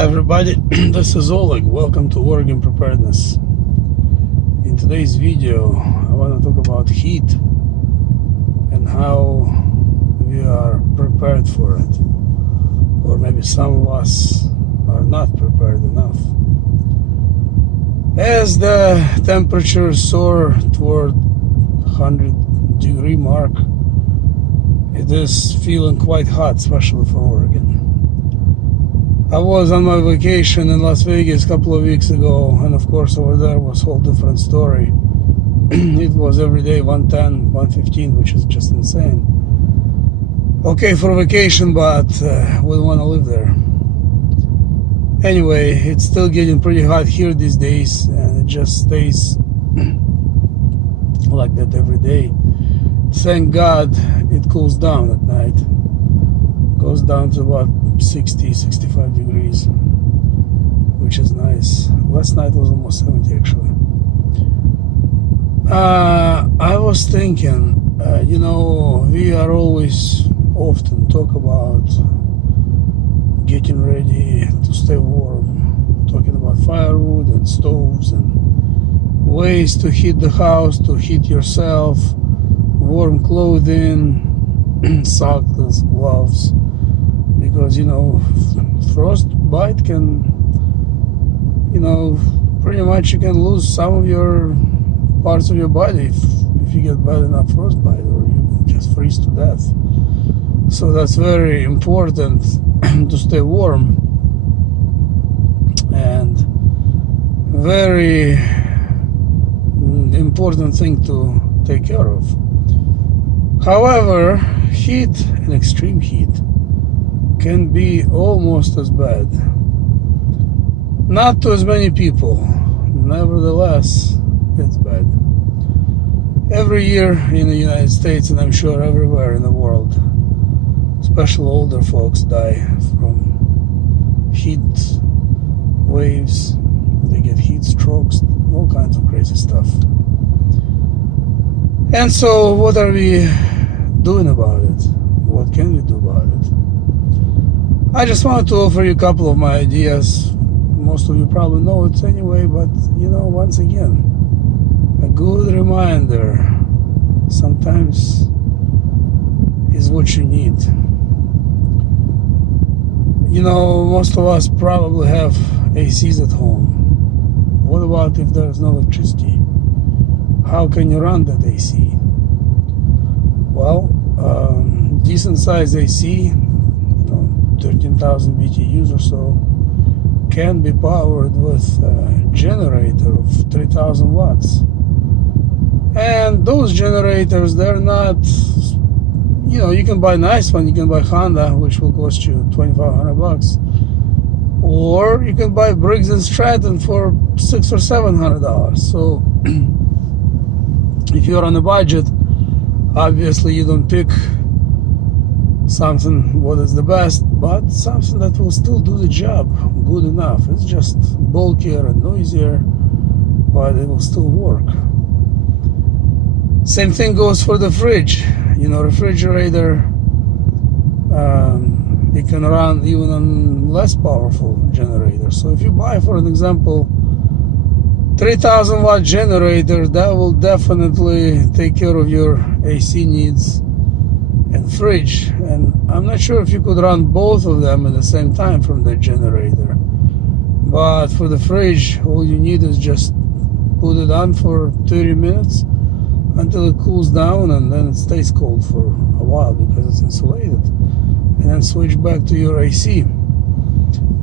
Hi everybody, this is Oleg. Welcome to Oregon Preparedness. In today's video, I want to talk about heat and how we are prepared for it. Or maybe some of us are not prepared enough. As the temperatures soar toward 100-degree mark, it is feeling quite hot, especially for Oregon. I was on my vacation in Las Vegas a couple of weeks ago, and of course over there was a whole different story. It was every day 110, 115, which is just insane. Okay for vacation, but we don't want to live there. Anyway, it's still getting pretty hot here these days, and it just stays like that every day. Thank God it cools down at night. Goes down to about 60, 65 degrees, which is nice. Last night was almost 70 actually. I was thinking, we are always often talk about getting ready to stay warm, talking about firewood and stoves and ways to heat the house, to heat yourself, warm clothing, socks, gloves. Because frostbite can, pretty much you can lose some of your parts of your body if you get bad enough frostbite, or you can just freeze to death. So that's very important to stay warm, and very important thing to take care of. However, heat and extreme heat can be almost as bad. Not to as many people, nevertheless, it's bad. Every year in the United States, and I'm sure everywhere in the world, especially older folks die from heat waves. They get heat strokes, all kinds of crazy stuff. And so what are we doing about it? What can we do about it? I just wanted to offer you a couple of my ideas. Most of you probably know it anyway, but once again, a good reminder sometimes is what you need. Most of us probably have ACs at home. What about if there's no electricity? How can you run that AC? Well, decent size AC, 13,000 BTUs or so, can be powered with a generator of 3,000 watts. And those generators, they're not, you can buy a nice one. You can buy Honda, which will cost you $2,500, or you can buy Briggs & Stratton for $600 or $700. So if you're on a budget, obviously you don't pick something what is the best, but something that will still do the job good enough. It's just bulkier and noisier, but it will still work. Same thing goes for the fridge. Refrigerator, it can run even on less powerful generators. So if you buy, for an example, 3,000 watt generator, that will definitely take care of your AC needs and fridge. And I'm not sure if you could run both of them at the same time from the generator, but for the fridge, all you need is just put it on for 30 minutes until it cools down, and then it stays cold for a while because it's insulated, and then switch back to your AC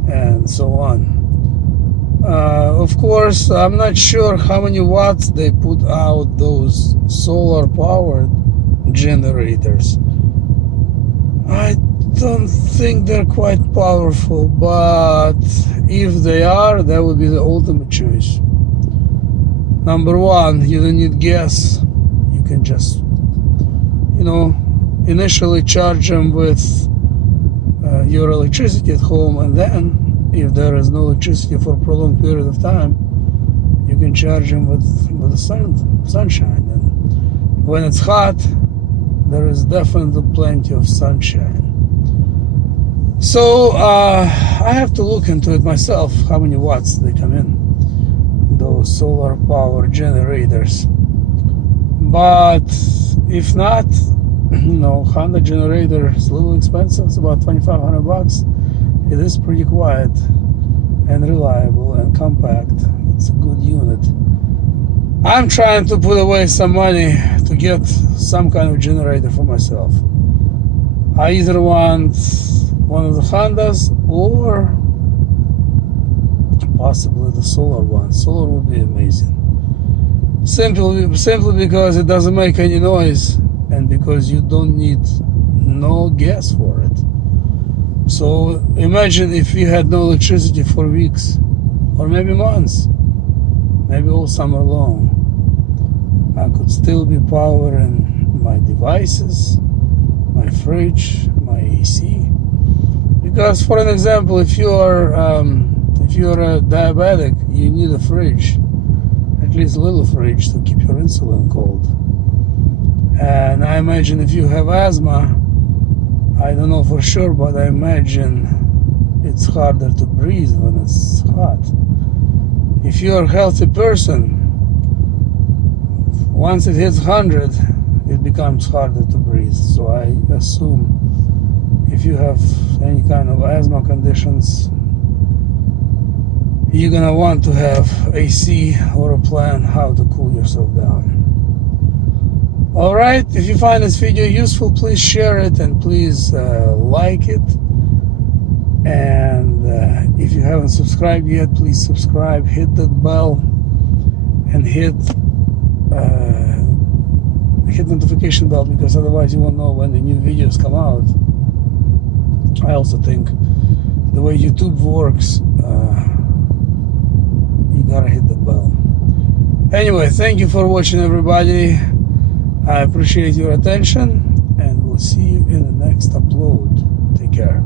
and so on. Of course, I'm not sure how many watts they put out those solar powered generators. I don't think they're quite powerful, but if they are, that would be the ultimate choice. Number one, you don't need gas. You can just, initially charge them with your electricity at home, and then if there is no electricity for a prolonged period of time, you can charge them with the sunshine. And when it's hot, there is definitely plenty of sunshine. So I have to look into it myself, how many watts they come in, those solar power generators. But if not, Honda generator is a little expensive. It's about $2,500. It is pretty quiet and reliable and compact. It's a good unit. I'm trying to put away some money to get some kind of generator for myself. I either want one of the Hondas or possibly the solar one. Solar would be amazing. Simply because it doesn't make any noise and because you don't need no gas for it. So imagine if we had no electricity for weeks or maybe months, maybe all summer long. I could still be powering my devices, my fridge, my AC. Because for an example, if you are a diabetic, you need a fridge, at least a little fridge to keep your insulin cold. And I imagine if you have asthma, I don't know for sure, but I imagine it's harder to breathe when it's hot. If you're a healthy person, once it hits 100, it becomes harder to breathe. So I assume if you have any kind of asthma conditions, you're gonna want to have AC or a plan how to cool yourself down. Alright, if you find this video useful, please share it and please like it. And if you haven't subscribed yet, please subscribe, hit that bell, and hit notification bell, because otherwise you won't know when the new videos come out. I also think the way YouTube works, you gotta hit the bell. Anyway, thank you for watching, everybody. I appreciate your attention, and we'll see you in the next upload. Take care.